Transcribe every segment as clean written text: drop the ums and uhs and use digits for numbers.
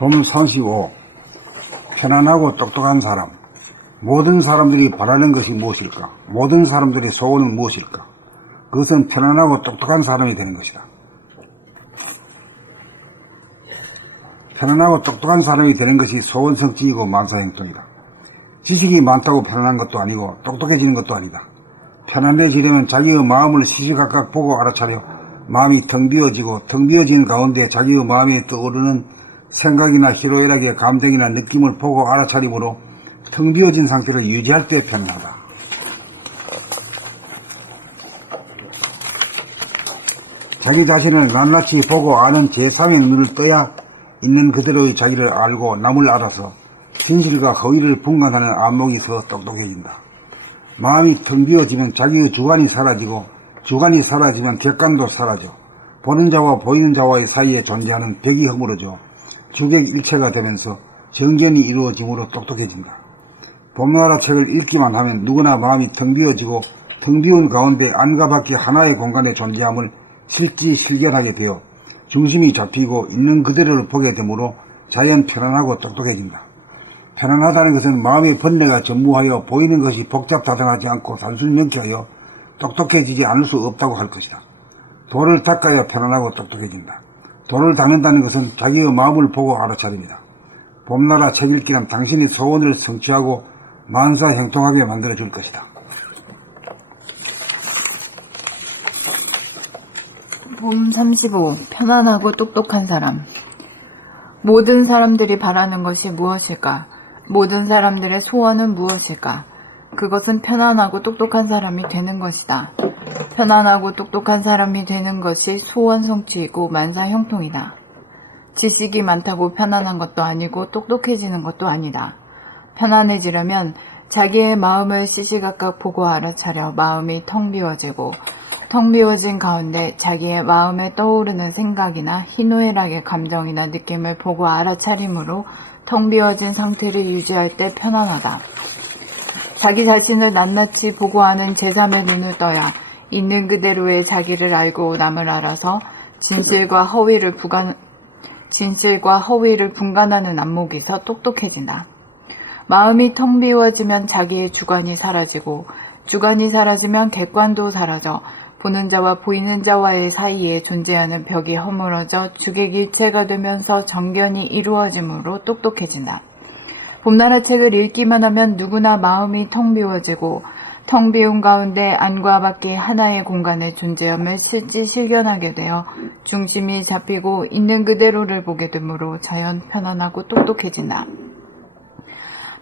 봄 35. 편안하고 똑똑한 사람. 모든 사람들이 바라는 것이 무엇일까? 모든 사람들의 소원은 무엇일까? 그것은 편안하고 똑똑한 사람이 되는 것이다. 편안하고 똑똑한 사람이 되는 것이 소원성취이고 만사형통이다. 지식이 많다고 편안한 것도 아니고 똑똑해지는 것도 아니다. 편안해지려면 자기의 마음을 시시각각 보고 알아차려 마음이 텅 비어지고 텅 비어진 가운데 자기의 마음에 떠오르는 생각이나 희로애락의 감정이나 느낌을 보고 알아차림으로 텅 비어진 상태를 유지할 때 편안하다. 자기 자신을 낱낱이 보고 아는 제3의 눈을 떠야 있는 그대로의 자기를 알고 남을 알아서 진실과 허위를 분간하는 안목이 더 똑똑해진다. 마음이 텅 비어지면 자기의 주관이 사라지고 주관이 사라지면 객관도 사라져 보는 자와 보이는 자와의 사이에 존재하는 벽이 허물어져 주객일체가 되면서 정견이 이루어짐으로 똑똑해진다. 봄나라 책을 읽기만 하면 누구나 마음이 텅 비어지고 텅 비운 가운데 안과 밖에 하나의 공간에 존재함을 실지실견하게 되어 중심이 잡히고 있는 그대로를 보게 되므로 자연 편안하고 똑똑해진다. 편안하다는 것은 마음의 번뇌가 전무하여 보이는 것이 복잡다단하지 않고 단순 명쾌하여 똑똑해지지 않을 수 없다고 할 것이다. 돌을 닦아야 편안하고 똑똑해진다. 돌을 닦는다는 것은 자기의 마음을 보고 알아차립니다. 봄나라 책 읽기는 당신의 소원을 성취하고 만사형통하게 만들어줄 것이다. 봄 35. 편안하고 똑똑한 사람. 모든 사람들이 바라는 것이 무엇일까? 모든 사람들의 소원은 무엇일까? 그것은 편안하고 똑똑한 사람이 되는 것이다. 편안하고 똑똑한 사람이 되는 것이 소원 성취이고 만사형통이다. 지식이 많다고 편안한 것도 아니고 똑똑해지는 것도 아니다. 편안해지려면 자기의 마음을 시시각각 보고 알아차려 마음이 텅 비워지고 텅 비워진 가운데 자기의 마음에 떠오르는 생각이나 희노애락의 감정이나 느낌을 보고 알아차림으로 텅 비워진 상태를 유지할 때 편안하다. 자기 자신을 낮낮이 보고 아는 제3의 눈을 떠야 있는 그대로의 자기를 알고 남을 알아서 진실과 허위를 분간하는 안목에서 똑똑해진다. 마음이 텅 비워지면 자기의 주관이 사라지고 주관이 사라지면 객관도 사라져 보는 자와 보이는 자와의 사이에 존재하는 벽이 허물어져 주객일체가 되면서 정견이 이루어짐으로 똑똑해진다. 봄나라 책을 읽기만 하면 누구나 마음이 텅 비워지고 텅 비운 가운데 안과 밖에 하나의 공간의 존재함을 실지실견하게 되어 중심이 잡히고 있는 그대로를 보게 되므로 자연 편안하고 똑똑해진다.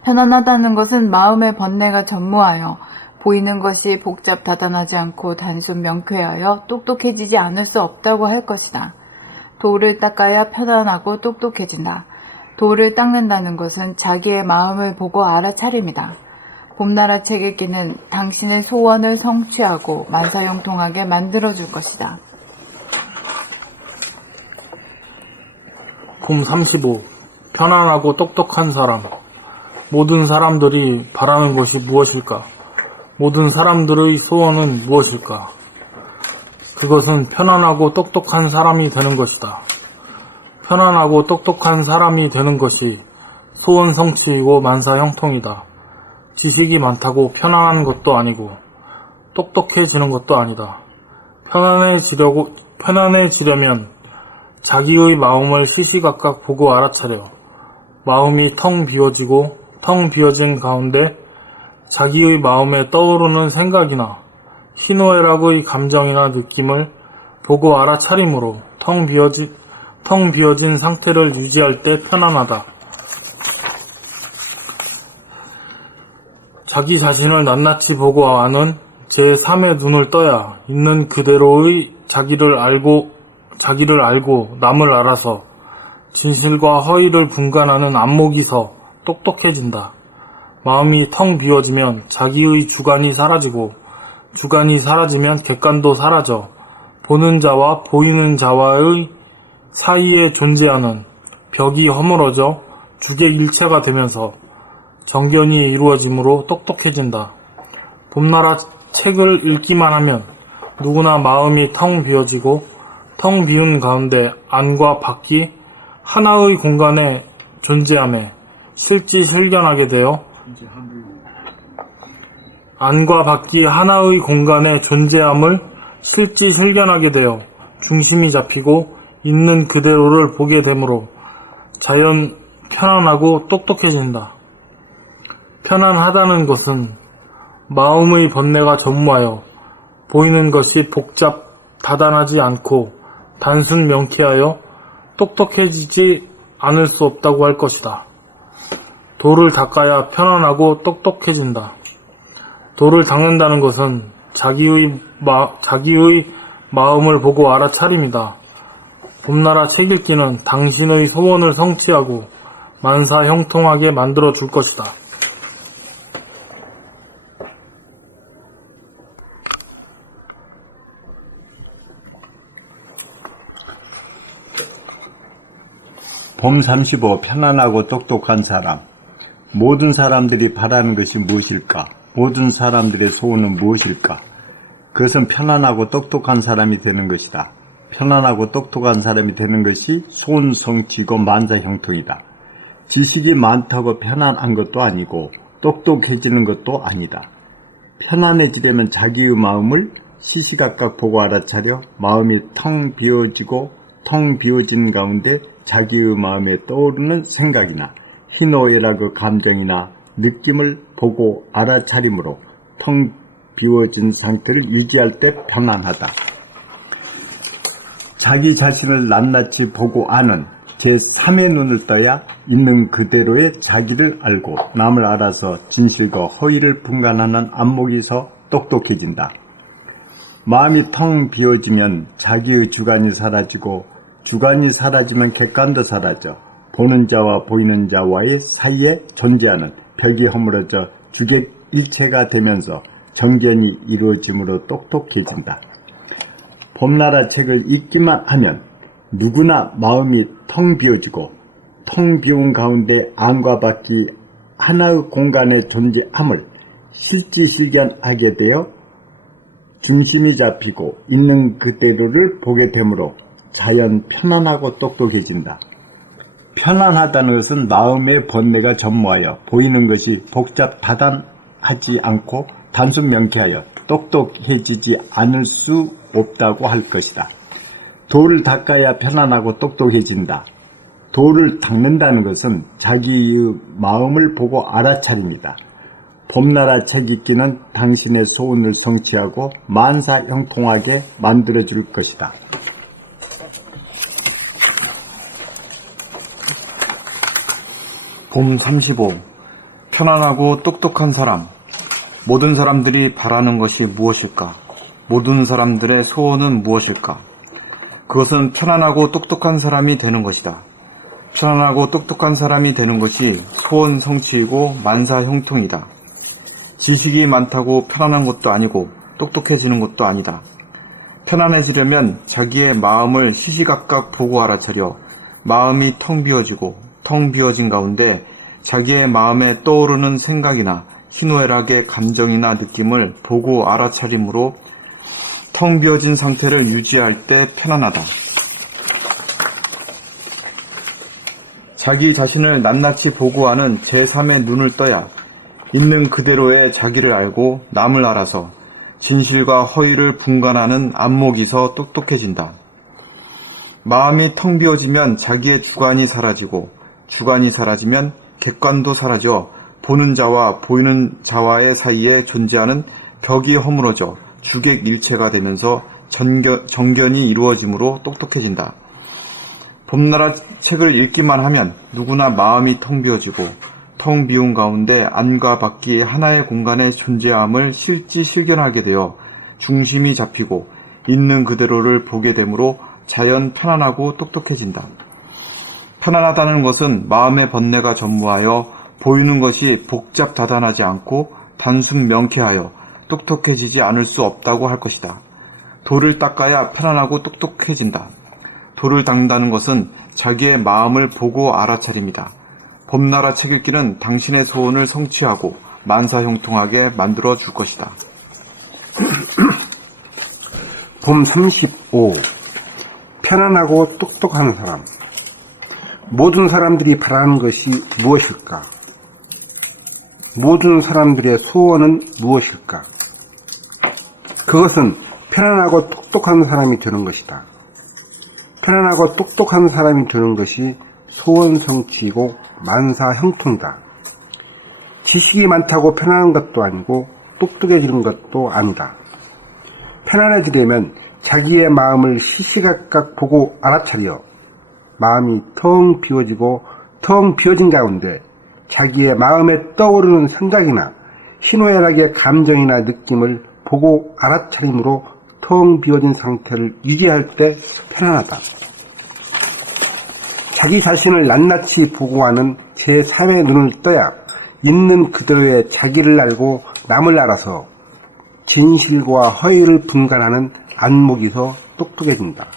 편안하다는 것은 마음의 번뇌가 전무하여 보이는 것이 복잡다단하지 않고 단순 명쾌하여 똑똑해지지 않을 수 없다고 할 것이다. 돌을 닦아야 편안하고 똑똑해진다. 돌을 닦는다는 것은 자기의 마음을 보고 알아차림이다. 봄나라 책 읽기는 당신의 소원을 성취하고 만사형통하게 만들어줄 것이다. 봄 35. 편안하고 똑똑한 사람. 모든 사람들이 바라는 것이 무엇일까? 모든 사람들의 소원은 무엇일까? 그것은 편안하고 똑똑한 사람이 되는 것이다. 편안하고 똑똑한 사람이 되는 것이 소원 성취이고 만사형통이다. 지식이 많다고 편안한 것도 아니고 똑똑해지는 것도 아니다. 편안해지려면 자기의 마음을 시시각각 보고 알아차려 마음이 텅 비워지고 텅 비워진 가운데 자기의 마음에 떠오르는 생각이나 희노애락의 감정이나 느낌을 보고 알아차림으로 텅 비워진 상태를 유지할 때 편안하다. 자기 자신을 낱낱이 보고 아는 제3의 눈을 떠야 있는 그대로의 자기를 알고 남을 알아서 진실과 허위를 분간하는 안목이서 똑똑해진다. 마음이 텅 비워지면 자기의 주관이 사라지고 주관이 사라지면 객관도 사라져 보는 자와 보이는 자와의 사이에 존재하는 벽이 허물어져 주객일체가 되면서 정견이 이루어짐으로 똑똑해진다. 봄나라 책을 읽기만 하면 누구나 마음이 텅 비어지고 텅 비운 가운데 안과 밖이 하나의 공간에 존재함에 실지실견하게 되어 안과 밖이 하나의 공간에 존재함을 실지실견하게 되어 중심이 잡히고 있는 그대로를 보게 되므로 자연 편안하고 똑똑해진다. 편안하다는 것은 마음의 번뇌가 전무하여 보이는 것이 복잡 다단하지 않고 단순 명쾌하여 똑똑해지지 않을 수 없다고 할 것이다. 돌을 닦아야 편안하고 똑똑해진다. 돌을 닦는다는 것은 자기의 마음을 보고 알아차림이다. 봄나라 책 읽기는 당신의 소원을 성취하고 만사 형통하게 만들어 줄 것이다. 봄 35 편안하고 똑똑한 사람. 모든 사람들이 바라는 것이 무엇일까? 모든 사람들의 소원은 무엇일까? 그것은 편안하고 똑똑한 사람이 되는 것이다. 편안하고 똑똑한 사람이 되는 것이 소원 성취고 만사 형통이다. 지식이 많다고 편안한 것도 아니고 똑똑해지는 것도 아니다. 편안해지려면 자기의 마음을 시시각각 보고 알아차려 마음이 텅 비어지고 텅 비어진 가운데 자기의 마음에 떠오르는 생각이나 희노애락의 감정이나 느낌을 보고 알아차림으로 텅 비워진 상태를 유지할 때 편안하다. 자기 자신을 낱낱이 보고 아는 제3의 눈을 떠야 있는 그대로의 자기를 알고 남을 알아서 진실과 허위를 분간하는 안목이 서 똑똑해진다. 마음이 텅 비어지면 자기의 주관이 사라지고 주관이 사라지면 객관도 사라져 보는 자와 보이는 자와의 사이에 존재하는 벽이 허물어져 주객일체가 되면서 정견이 이루어짐으로 똑똑해진다. 봄나라 책을 읽기만 하면 누구나 마음이 텅 비어지고 텅 비운 가운데 안과 밖이 하나의 공간에 존재함을 실지실견하게 되어 중심이 잡히고 있는 그대로를 보게 되므로 자연 편안하고 똑똑해진다. 편안하다는 것은 마음의 번뇌가 전무하여 보이는 것이 복잡 다단하지 않고 단순 명쾌하여 똑똑해지지 않을 수 없다고 할 것이다. 돌을 닦아야 편안하고 똑똑해진다. 돌을 닦는다는 것은 자기의 마음을 보고 알아차립니다. 봄나라 책 읽기는 당신의 소원을 성취하고 만사 형통하게 만들어줄 것이다. 봄 35 편안하고 똑똑한 사람. 모든 사람들이 바라는 것이 무엇일까? 모든 사람들의 소원은 무엇일까? 그것은 편안하고 똑똑한 사람이 되는 것이다. 편안하고 똑똑한 사람이 되는 것이 소원 성취이고 만사 형통이다. 지식이 많다고 편안한 것도 아니고 똑똑해지는 것도 아니다. 편안해지려면 자기의 마음을 시시각각 보고 알아차려 마음이 텅 비어지고 텅 비어진 가운데 자기의 마음에 떠오르는 생각이나 희노애락의 감정이나 느낌을 보고 알아차림으로 텅 비어진 상태를 유지할 때 편안하다. 자기 자신을 낱낱이 보고 아는 제3의 눈을 떠야 있는 그대로의 자기를 알고 남을 알아서 진실과 허위를 분간하는 안목이 서 똑똑해진다. 마음이 텅 비어지면 자기의 주관이 사라지고 주관이 사라지면 객관도 사라져 보는 자와 보이는 자와의 사이에 존재하는 벽이 허물어져 주객일체가 되면서 정견이 이루어짐으로 똑똑해진다. 봄나라 책을 읽기만 하면 누구나 마음이 텅 비어지고 텅 비운 가운데 안과 밖이 하나의 공간에 존재함을 실지실견하게 되어 중심이 잡히고 있는 그대로를 보게 되므로 자연 편안하고 똑똑해진다. 편안하다는 것은 마음의 번뇌가 전무하여 보이는 것이 복잡 다단하지 않고 단순 명쾌하여 똑똑해지지 않을 수 없다고 할 것이다. 돌을 닦아야 편안하고 똑똑해진다. 돌을 닦는다는 것은 자기의 마음을 보고 알아차립니다. 봄나라 책 읽기는 당신의 소원을 성취하고 만사 형통하게 만들어 줄 것이다. 봄 35 편안하고 똑똑한 사람. 모든 사람들이 바라는 것이 무엇일까? 모든 사람들의 소원은 무엇일까? 그것은 편안하고 똑똑한 사람이 되는 것이다. 편안하고 똑똑한 사람이 되는 것이 소원 성취이고 만사 형통이다. 지식이 많다고 편안한 것도 아니고 똑똑해지는 것도 아니다. 편안해지려면 자기의 마음을 시시각각 보고 알아차려 마음이 텅 비워지고 텅 비워진 가운데 자기의 마음에 떠오르는 생각이나 희노애락의 감정이나 느낌을 보고 알아차림으로 텅 비워진 상태를 유지할 때 편안하다. 자기 자신을 낱낱이 보고하는 제3의 눈을 떠야 있는 그대로의 자기를 알고 남을 알아서 진실과 허위를 분간하는 안목이서 똑똑해진다.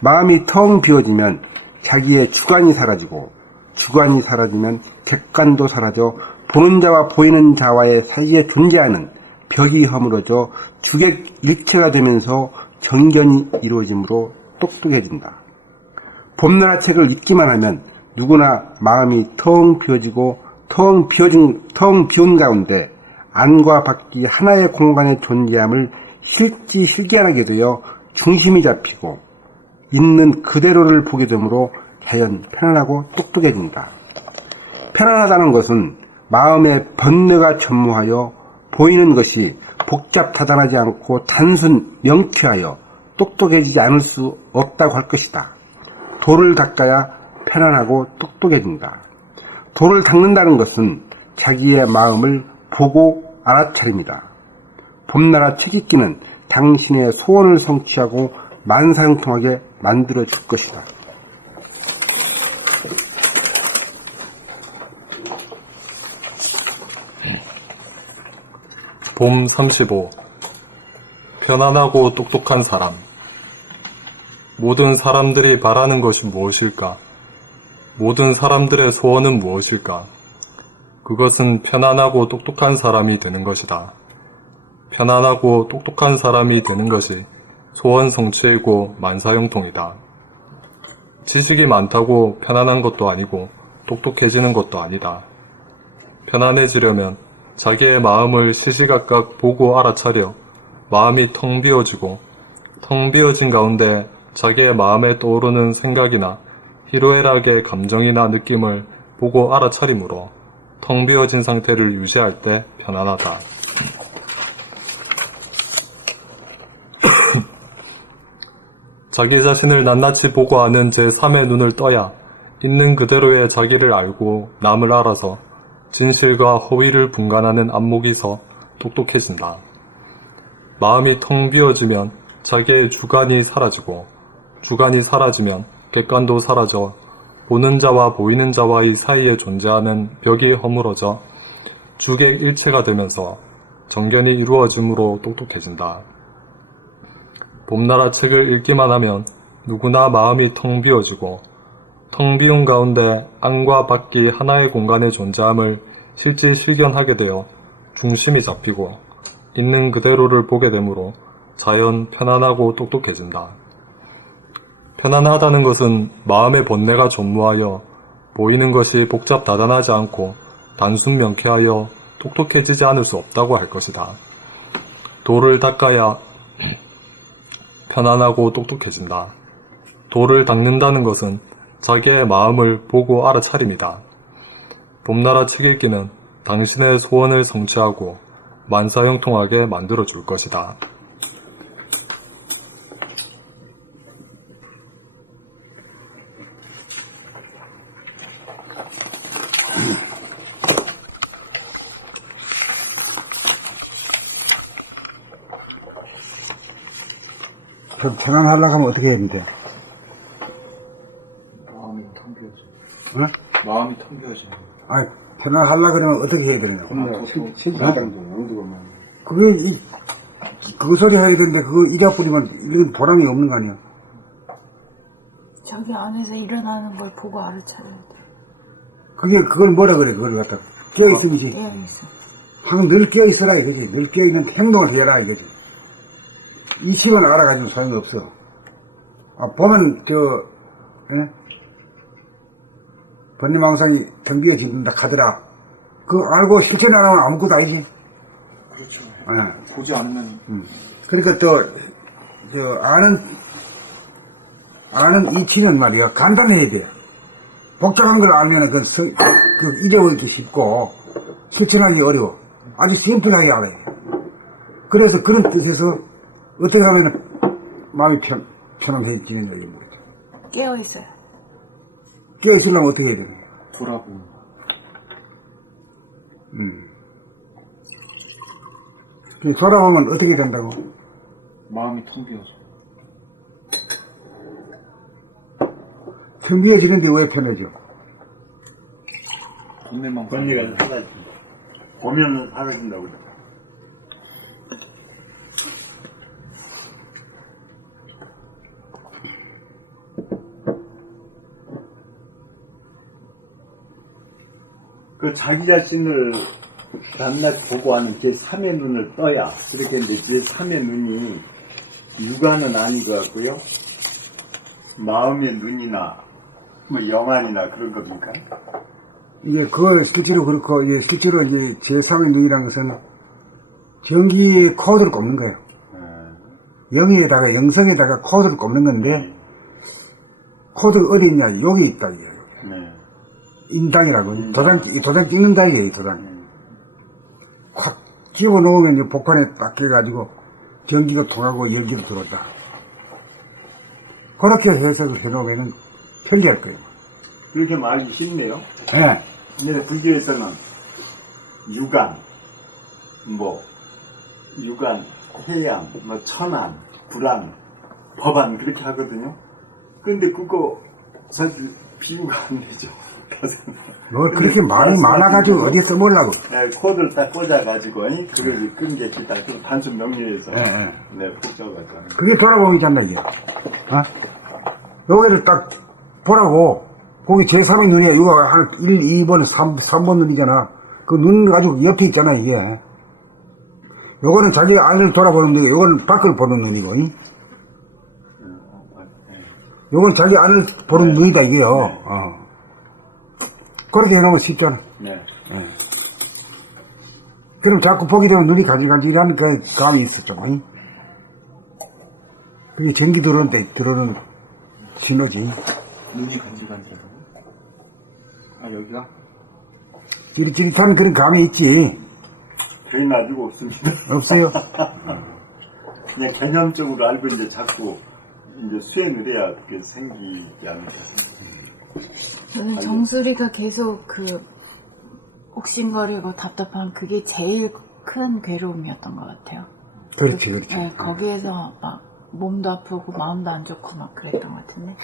마음이 텅 비워지면 자기의 주관이 사라지고 주관이 사라지면 객관도 사라져 보는 자와 보이는 자와의 사이에 존재하는 벽이 허물어져 주객일체가 되면서 정견이 이루어지므로 똑똑해진다. 봄나라 책을 읽기만 하면 누구나 마음이 텅 비워지고 텅 비운 가운데 안과 밖이 하나의 공간에 존재함을 실지실기하게 되어 중심이 잡히고 있는 그대로를 보게 되므로 자연 편안하고 똑똑해진다. 편안하다는 것은 마음의 번뇌가 전무하여 보이는 것이 복잡다단하지 않고 단순 명쾌하여 똑똑해지지 않을 수 없다고 할 것이다. 돌을 닦아야 편안하고 똑똑해진다. 돌을 닦는다는 것은 자기의 마음을 보고 알아차립니다. 봄나라 책 읽기는 당신의 소원을 성취하고 만사형통하게 만들어 줄 것이다. 봄 35. 편안하고 똑똑한 사람. 모든 사람들이 바라는 것이 무엇일까? 모든 사람들의 소원은 무엇일까? 그것은 편안하고 똑똑한 사람이 되는 것이다. 편안하고 똑똑한 사람이 되는 것이 소원 성취이고 만사형통이다. 지식이 많다고 편안한 것도 아니고 똑똑해지는 것도 아니다. 편안해지려면 자기의 마음을 시시각각 보고 알아차려 마음이 텅 비워지고 텅 비워진 가운데 자기의 마음에 떠오르는 생각이나 희로애락의 감정이나 느낌을 보고 알아차림으로 텅 비워진 상태를 유지할 때 편안하다. 자기 자신을 낱낱이 보고 아는 제3의 눈을 떠야 있는 그대로의 자기를 알고 남을 알아서 진실과 허위를 분간하는 안목이서 똑똑해진다. 마음이 텅 비어지면 자기의 주관이 사라지고 주관이 사라지면 객관도 사라져 보는 자와 보이는 자와의 사이에 존재하는 벽이 허물어져 주객일체가 되면서 정견이 이루어짐으로 똑똑해진다. 봄나라 책을 읽기만 하면 누구나 마음이 텅 비어지고 텅 비운 가운데 안과 밖이 하나의 공간에 존재함을 실지실견하게 되어 중심이 잡히고 있는 그대로를 보게 되므로 자연 편안하고 똑똑해진다. 편안하다는 것은 마음의 번뇌가 전무하여 보이는 것이 복잡다단하지 않고 단순 명쾌하여 똑똑해지지 않을 수 없다고 할 것이다. 돌을 닦아야 편안하고 똑똑해진다. 돌을 닦는다는 것은 자기의 마음을 보고 알아차림이다. 봄나라 책 읽기는 당신의 소원을 성취하고 만사형통하게 만들어 줄 것이다. 편안하려고 하면 어떻게 해야 돼? 마음이 텅 비워지. 응? 마음이 텅 비워지는 거야. 아니, 편안하려고 그러면 어떻게 해야 되나? 그게, 그 소리 해야 되는데, 그거 이래 뿌리면, 이건 보람이 없는 거 아니야? 자기 안에서 일어나는 걸 보고 알아차려야 돼. 그걸 뭐라 그래, 그걸 갖다. 깨어있음이지. 깨어있어. 항상 늘 깨어있어라, 이거지. 늘 깨어있는 행동을 해라, 이거지. 이치만 알아가지고 소용이 없어. 보면, 예? 번뇌망상이 경비해진다 하더라. 그거 알고 실천을 안 하면 아무것도 아니지. 그렇죠. 예. 보지 않으면 그러니까 아는 이치는 말이야. 간단해야 돼. 복잡한 걸 알면 그 잊어버리기 쉽고, 실천하기 어려워. 아주 심플하게 알아야 돼. 그래서 그런 뜻에서 어떻게 하면 마음이 편안해지는 거예요. 깨어있어요. 깨어있으려면 어떻게 해야 되나? 돌아보면 좀 돌아보면 어떻게 된다고? 마음이 텅 비어서. 텅 비어지는데 왜 편해져? 번뇌망상. 번뇌가 사라지. 보면은 사라진다고 그래. 그 자기 자신을 낱낱 보고 하는 제3의 눈을 떠야, 그렇게 이제 제3의 눈이 육안은 아닌 것 같고요. 마음의 눈이나 뭐 영안이나 그런 겁니까? 이제 그걸 실제로 그렇고, 이제 실제로 이제 제3의 눈이라는 것은 전기의 코드를 꼽는 거예요. 영에다가, 영성에다가 코드를 꼽는 건데, 코드가 어디 있냐? 여기 있다, 이게. 네. 인당이라고. 도장 찍는다, 이게, 도장. 확 집어 넣으면 이제 복판에 딱 깨가지고 전기도 통하고 열기도 들어온다. 그렇게 해석을 해놓으면 편리할 거예요. 그렇게 말이 쉽네요. 예. 근데 불교에서는 유관, 유관, 해양, 천안, 불안, 법안 그렇게 하거든요. 근데 그거 사실 비유가 안 되죠. 그렇게 말이 많아가지고 어디에 써먹으려고. 네, 코드를 딱 꽂아가지고 그걸 끈 게 기타 그 단순 명료해서 네, 붙여가지고. 그게 돌아보기잖아, 이게. 여기를 딱 보라고. 거기 제3의 눈이야. 이거 한 1, 2번, 3번 눈이잖아. 그 눈 가지고 옆에 있잖아, 이게. 요거는 자기 안을 돌아보는 눈이고, 요거는 밖을 보는 눈이고, 요건 자기 안을 보는 눈이다, 이게요. 그렇게 해놓으면 쉽잖아. 네. 그럼 자꾸 보게 되면 눈이 간질간질하는 그 감이 있었잖아. 그게 전기 들어오는 데 들어오는 신호지. 눈이 간질간질하고. 아, 여기가? 찌릿찌릿한 그런 감이 있지. 저희는 아직 없습니다. 없어요. 그냥 개념적으로 알고 이제 자꾸 이제 수행을 해야 그게 생기지 않을까. 저는 정수리가 계속 옥신거리고 답답한 그게 제일 큰 괴로움이었던 것 같아요. 그렇지, 그렇지. 네, 거기에서 막 몸도 아프고 마음도 안 좋고 막 그랬던 것 같은데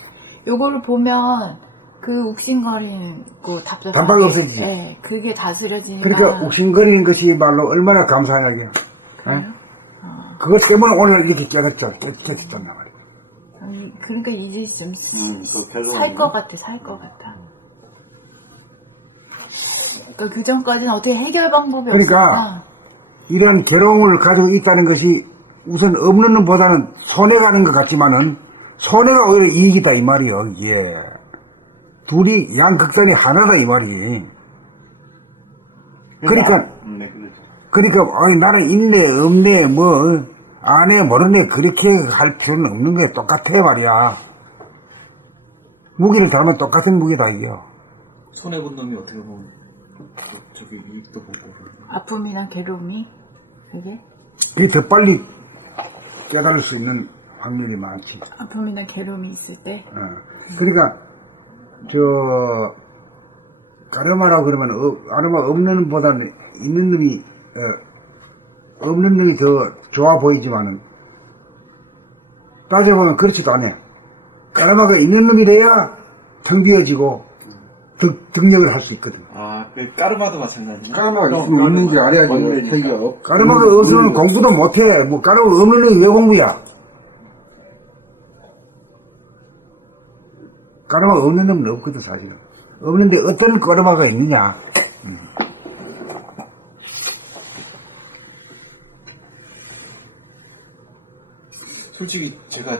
요거를 보면 그 욱신거리고 답답한 단박이 없어지지. 네, 그게 다스려지니까. 그러니까 욱신거리는 것이 말로 얼마나 감사하게. 그래요? 그것 때문에 오늘 이렇게 깨졌잖아 말이야. 그러니까 이제 좀 그 살 것 같아, 살 것 같아. 그러니까 그 전까지는 어떻게 해결 방법이 그러니까 없으니까. 이런 괴로움을 가지고 있다는 것이 우선 없는 놈보다는 손해가 가는 것 같지만은 손해가 오히려 이익이다 이 말이요. 이게 둘이 양극단이 하나다 이 말이. 그러니까 네, 그렇죠. 아니, 나는 있네 없네 뭐 안해 모르네 그렇게 할 필요는 없는 거야. 똑같아 말이야. 무기를 달면 똑같은 무기다 이게요. 손해본 놈이 어떻게 보면 저기 이익도 보고. 아픔이나 괴로움이 그게 그게 더 빨리 깨달을 수 있는 확률이 많지. 아픔이나 괴로움이 있을 때. 그러니까 까르마라고 그러면 까르마 없는 보다는 있는 놈이 없는 놈이 더 좋아 보이지만은 따져보면 그렇지도 않아. 까르마가 있는 놈이 돼야 텅 비어지고 득력을 할 수 있거든. 아, 그 까르마도 마찬가지네. 까마가 있으면 없는지 알아야지. 자기가 까르마가 없으면 공부도 못해. 뭐 까르마 없는 놈이 왜 공부야? 까르마가 없는 놈은 없거든 사실은. 없는데 어떤 까르마가 있느냐. 솔직히 제가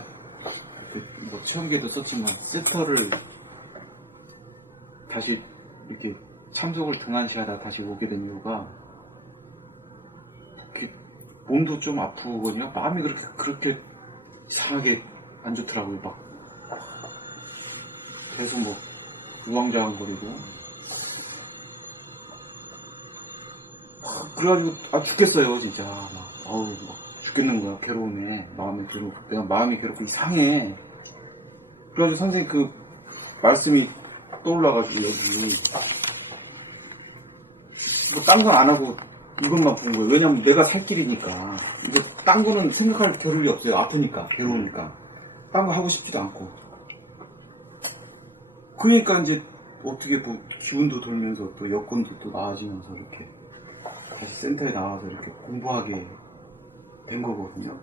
뭐 체험계도 썼지만 센터를 다시 이렇게 참석을 등한시하다 다시 오게 된 이유가 이렇게 몸도 좀 아프거든요. 마음이 그렇게 이상하게 안 좋더라고요. 막 계속 뭐 우왕좌왕거리고 그래가지고 죽겠어요 진짜. 막 죽겠는 거야. 괴로움에 내가 마음이 괴롭고 이상해. 그래가지고 선생님 그 말씀이 떠올라가지고 여기 뭐 딴 건 안 하고 이것만 본 거예요. 왜냐면 내가 살 길이니까. 이제 딴 거는 생각할 겨를이 없어요. 아프니까, 괴로우니까. 딴 거 하고 싶지도 않고. 그러니까 이제 어떻게 뭐 기운도 돌면서 또 여건도 또 나아지면서 이렇게 다시 센터에 나와서 이렇게 공부하게 된 거거든요.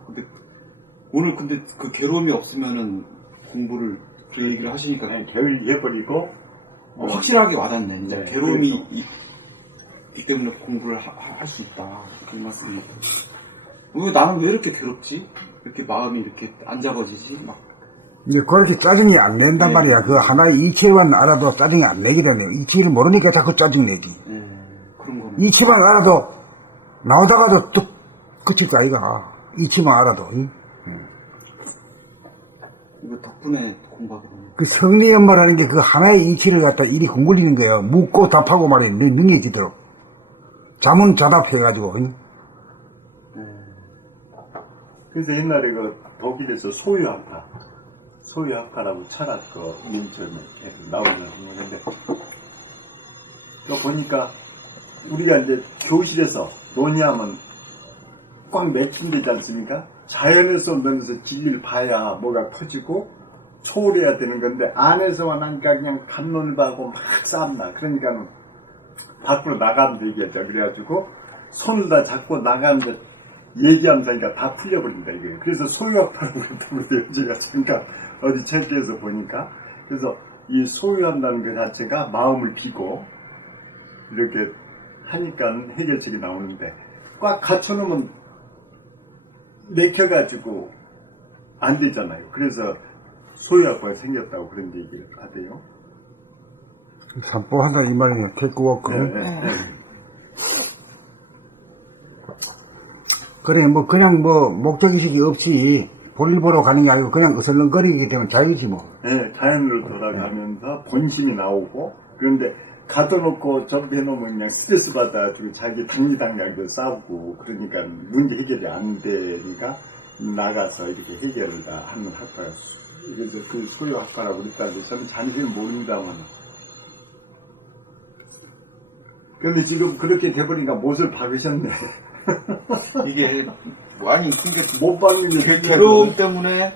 오늘 그 괴로움이 없으면은 공부를 그 얘기를 하시니까 게을리해버리고 확실하게 와닿네. 이제 네, 괴로움이 있기 때문에 공부를 할 수 있다. 그 말씀이. 나는 왜 이렇게 괴롭지? 이렇게 마음이 이렇게 안 잡아지지? 막. 이제 그렇게 짜증이 안 낸단 네. 말이야. 그 하나의 이치만 알아도 짜증이 안 내기라네요. 이치를 모르니까 자꾸 짜증내기. 그런 거는. 이치만 알아도 나오다가도 뚝 그칠 거 아이가. 이치만 알아도. 응? 이거 덕분에 공부하게 됩니다. 그 성리연마라는 게 그 하나의 이치를 갖다 일이 공굴리는 거예요. 묻고 답하고 말해 능해지도록. 자문자답해가지고. 응? 그래서 옛날에 그 독일에서 소유학파라고 철학 그 민처럼에 나오는 건데 그 보니까 우리가 이제 교실에서 논의하면 꽉 맥힌되지 않습니까? 자연에서 면에서 진리를 봐야 뭐가 터지고 초월해야 되는 건데 안에서만 하니까 그냥 간론을하고 막 싸움나. 그러니까 밖으로 나가면 되겠죠. 그래가지고 손을 다 잡고 나가는데 얘기하면서 하니까 다 풀려버린다 이거예요. 그래서 소유학파라고 그랬다고요. 제가 잠깐 어디 책에서 보니까. 그래서 이 소유한다는 것 자체가 마음을 비고 이렇게 하니까 해결책이 나오는데 꽉 갖춰놓으면 맥혀가지고 안 되잖아요. 그래서 소유학파가 생겼다고 그런 얘기를 하대요. 산보한다 이 말이네요. 태꾸워크. 그래 그냥 목적의식이 없이 볼일 보러 가는 게 아니고 그냥 어슬렁거리기 때문에 자유지 뭐. 네, 자연으로 돌아가면서 본심이 나오고 그런데 가둬놓고 접해놓으면 그냥 스트레스 받아가지고 자기 당리당략도 싸우고 그러니까 문제 해결이 안 되니까 나가서 이렇게 해결을 다 하는 학파가 그래서 그 소유 학파라고 그랬다는데 저는 자세히 모릅니다만 그런데 지금 그렇게 돼버리니까 못을 박으셨네. 이게 그러니까 못 박는 괴로움 때문에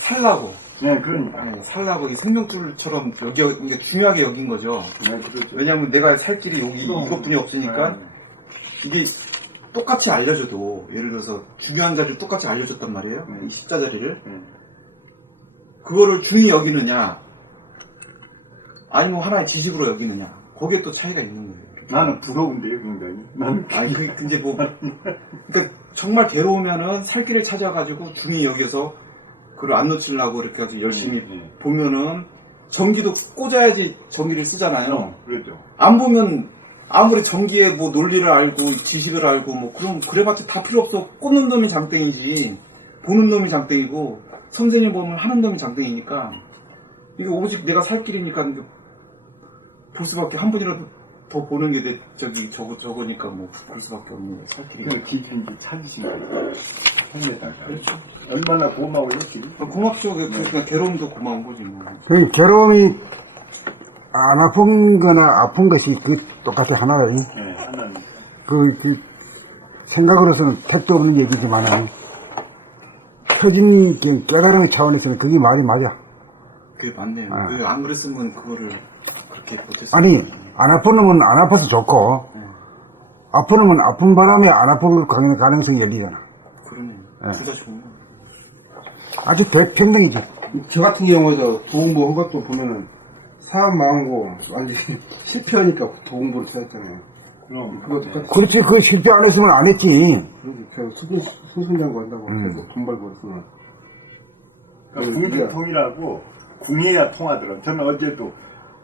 살라고. 네, 그러니까. 살라고 이 생명줄처럼 이게 중요하게 여긴 거죠. 네, 그렇죠. 왜냐면 내가 살 길이 이것뿐이 없으니까 이게 똑같이 알려줘도 예를 들어서 중요한 자리를 똑같이 알려줬단 말이에요. 이 십자 자리를. 그거를 중히 여기느냐 아니면 하나의 지식으로 여기느냐 거기에 또 차이가 있는 거예요. 나는 부러운데요, 굉장히. 나는 근데 그러니까 정말 괴로우면은 살 길을 찾아가지고 중히 여기서 그걸 안 놓치려고 이렇게 아주 열심히 보면은 전기도 꽂아야지 전기를 쓰잖아요. 그렇죠. 안 보면 아무리 전기에 뭐 논리를 알고 지식을 알고 뭐 그래봤자 다 필요 없어. 꽂는 놈이 장땡이지 보는 놈이 장땡이고 선생님 보면 하는 놈이 장땡이니까 이게 오직 내가 살 길이니까 볼 수밖에 한 번이라도 더 보는 게 저거니까 뭐 볼 수밖에 없는 살 길이. 그 깊은지 찾으신 거예요. 현대다가. 그렇죠. 얼마나 고마워졌지. 고맙죠. 그러니까 괴로움도 고마운 거지 뭐. 그 괴로움이 안 아픈 거나 아픈 것이 똑같이 하나예요. 네, 하나는. 생각으로서는 택도 없는 얘기지만 표준이 깨달은 차원에서는 그게 말이 맞아. 그게 맞네요. 안 그랬으면 그거를 그렇게 못했어요. 아니 안 아픈 놈은 안 아파서 좋고 아픈 놈은 아픈 바람에 안 아플 가능성이 열리잖아. 그러네. 둘 다 좋은 거. 아주 대평등이지. 저 같은 경우에도 도움부 한 것도 보면은 사람 마음고 완전히 실패하니까 도움부를 찾았잖아요. 그럼. 그거 똑같이. 그렇지. 그 실패 안 했으면 안 했지. 그리고 수순장구 한다고 계속 돈 벌고 있으면. 그러니까 궁중통이라고 궁해야 통하더라고요. 저는 어제도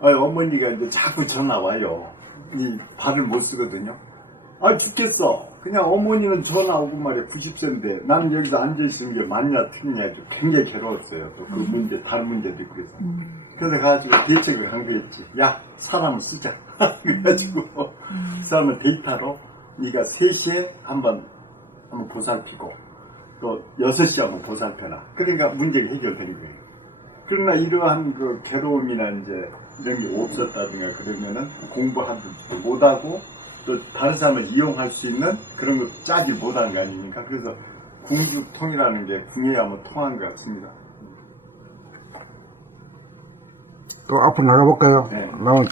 어머니가 이제 자꾸 전화 와요. 이 발을 못 쓰거든요. 죽겠어. 그냥 어머니는 전화 오고 말이야. 90세인데 나는 여기서 앉아있는 게 맞냐 틀리냐 굉장히 괴로웠어요. 또 그 문제 다른 문제도 있고 그래서 가지고 대책을 한 거였지. 야, 사람을 쓰자. 그래가지고 그 사람을 데이터로 네가 3시에 한번 보살피고 또 6시에 한번 보살펴라. 그러니까 문제가 해결된 거예요. 그러나 이러한 그 괴로움이나 이제 이런 게 없었다든가 그러면은 공부하지 못하고 또 다른 사람을 이용할 수 있는 그런 거 짜지 못하는 거 아닙니까? 그래서 궁주통이라는 게 궁예야 뭐 통한 것 같습니다. 또 앞으로 나가볼까요? 네. 나온